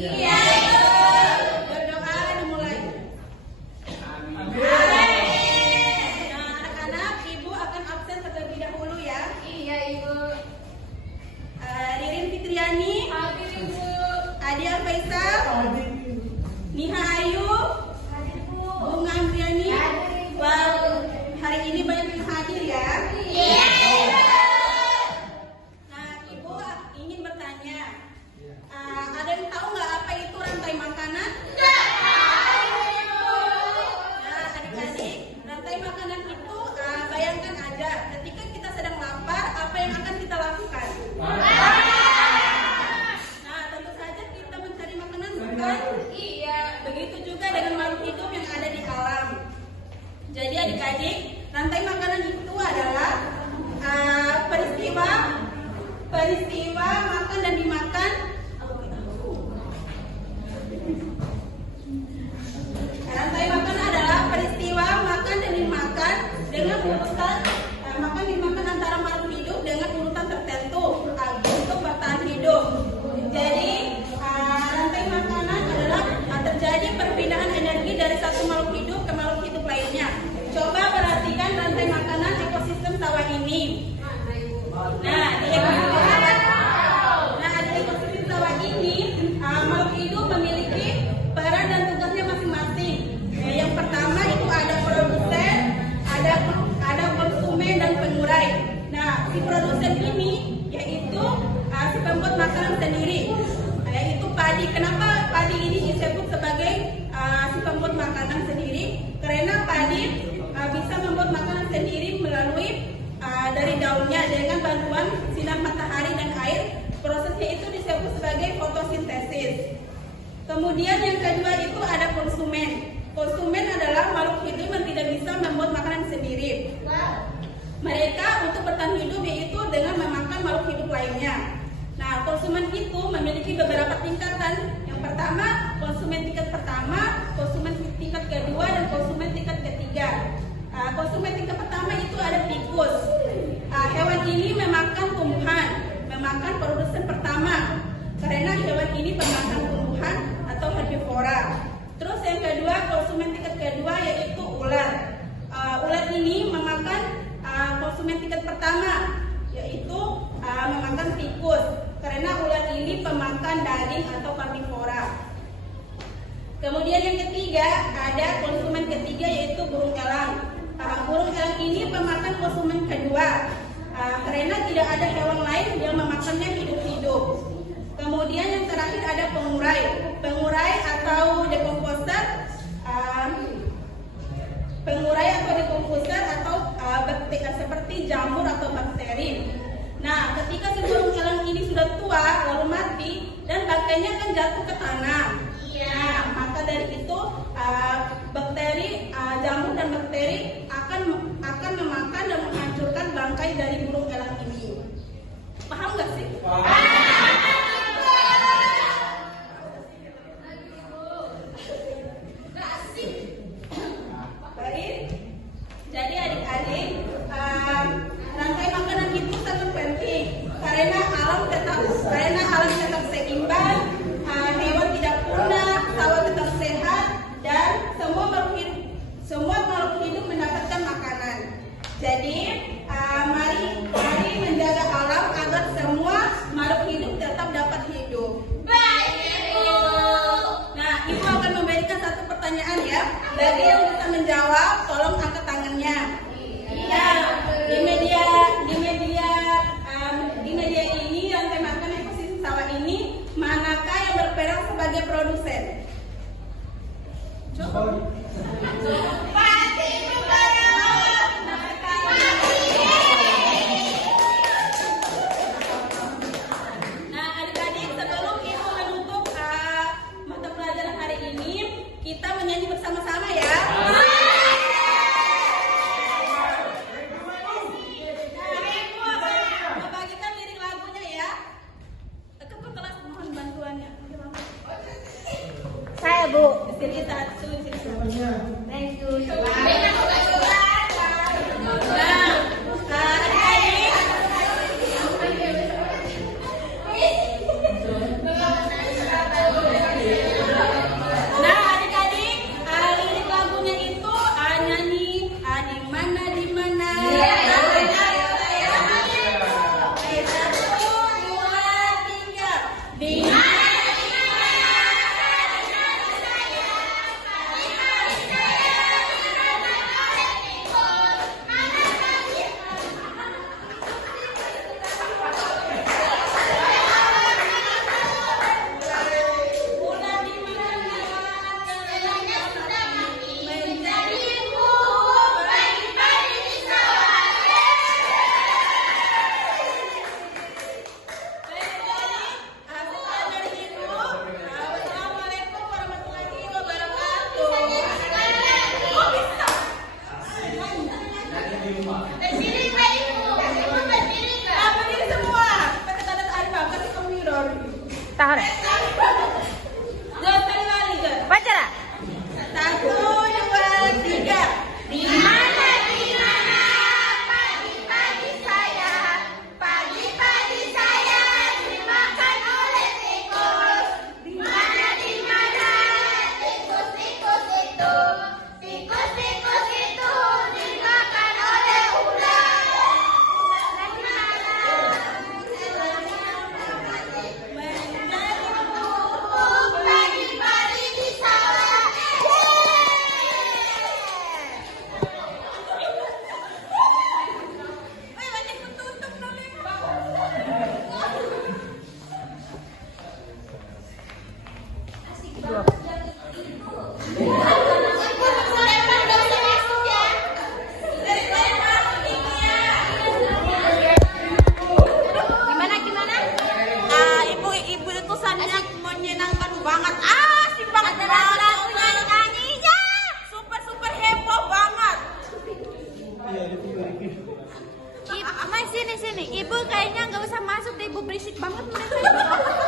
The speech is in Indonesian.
Iya. Berdoa dimulai. Nah, anak-anak, Ibu akan absen terlebih dahulu ya. Iya, Ibu. Ririn Fitriani, Hadir, Ibu. Adi Alfaisal, Niha Ayu, Hadir, Bu. Bunga Andriani. Hadir, Ibu. Wow, hari ini banyak yang hadir ya. Iya. Nah, Ibu ingin bertanya, ada yang tahu nggak apa itu rantai makanan? Nah, adik-adik, rantai makanan itu bayangkan aja, ketika kita sedang lapar, apa yang akan kita lakukan? Nah, tentu saja kita mencari makanan, bukan? Iya. Begitu juga dengan makhluk hidup yang ada di alam. Jadi adik-adik, rantai makanan itu adalah peristiwa makan dan dimakan. Rantai makan adalah peristiwa makan dan dimakan dengan urutan makan dimakan antara makhluk hidup dengan urutan tertentu untuk bertahan hidup. Jadi rantai makanan adalah terjadi perpindahan energi dari satu makhluk hidup ke makhluk hidup lainnya. Coba perhatikan rantai makanan ekosistem sawah ini. Nah, di ekosistem sawah ini makhluk hidup memiliki peran dan tugasnya masing-masing. Yang pertama itu ada produsen, ada konsumen dan pengurai. Nah, si produsen ini yaitu si pembuat makanan sendiri, yaitu padi. Kenapa padi ini disebut sebagai si pembuat makanan sendiri? Karena padi bisa membuat makanan sendiri melalui dari daunnya dengan bantuan sinar matahari dan air. Prosesnya itu disebut sebagai fotosintesis. Kemudian yang kedua itu ada konsumen. Konsumen adalah makhluk hidup yang tidak bisa membuat makanan sendiri. Mereka untuk bertahan hidup yaitu dengan memakan makhluk hidup lainnya. Nah, konsumen itu memiliki beberapa tingkatan. Yang pertama, konsumen tingkat pertama, konsumen tingkat kedua, dan konsumen tingkat ketiga. Konsumen tingkat pertama itu ada tikus. Hewan ini memakan tumbuhan, memakan produsen pertama. Karena hewan ini pemakan tumbuhan atau herbivora. Terus yang kedua, konsumen tingkat kedua yaitu ular. Ular ini memakan konsumen tingkat pertama, yaitu memakan tikus. Karena ular ini pemakan daging atau karnivora. Kemudian yang ketiga, ada konsumen ketiga yaitu burung elang. Burung elang ini pemakan konsumen kedua. Karena tidak ada hewan lain yang memakannya hidup-hidup. Kemudian yang terakhir ada pengurai. Pengurai atau dekomposer, seperti jamur atau bakteri. Nah, ketika si burung elang ini sudah tua lalu mati dan bangkainya kan jatuh ke tanah. Nah, maka dari itu bakteri, jamur dan bakteri akan memakan dan menghancurkan bangkai dari burung elang ini. Paham nggak sih? Baik. Jadi adik-adik, rantai makanan itu sangat penting karena alam tetap seimbang, hewan tidak punah, sawah tetap sehat, dan semua makhluk hidup mendapatkan makanan. Jadi mari menjaga alam agar semua makhluk hidup tetap dapat hidup. Baik, Ibu. Nah, Ibu akan memberikan satu pertanyaan ya. Bagi yang bisa menjawab, tolong angkat tangannya. Nah, di media ini yang temakan ekosistem sawah ini, manakah yang berperan sebagai produsen? Coba. Pasti juga. Nah, adik-adik, sebelum Ibu menutup mata pelajaran hari ini, kita menyanyi bersama-sama ya. Berdiri ba ibu? Ibu berdiri ka? Berdiri semua. Pakai tanda alfa, kasih ke mirror. Tahan. Jangan sekali lagi, jangan. Baca lah. 1, 2, 3. Di mana pagi-pagi saya dimakan oleh tikus. Di mana tikus itu dimakan oleh ular. Pagi-pagi di sawah. Gimana? Ibu itu sangat menyenangkan banget. Asik banget. Nyanyinya. Super heboh banget. Sini. Ibu kayaknya nggak usah masuk deh, ibu berisik banget mereka.